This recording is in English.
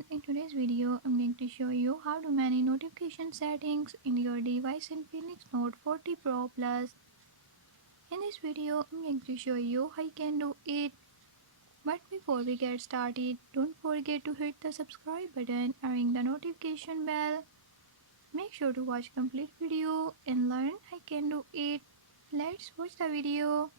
everyone, in today's video I'm going to show you how to manage notification settings in your device in Infinix Note 40 Pro Plus. In this video I'm going to show you how you can do it. But before we get started, don't forget to hit the subscribe button and ring the notification bell. Make sure to watch complete video and learn how you can do it. Let's watch the video.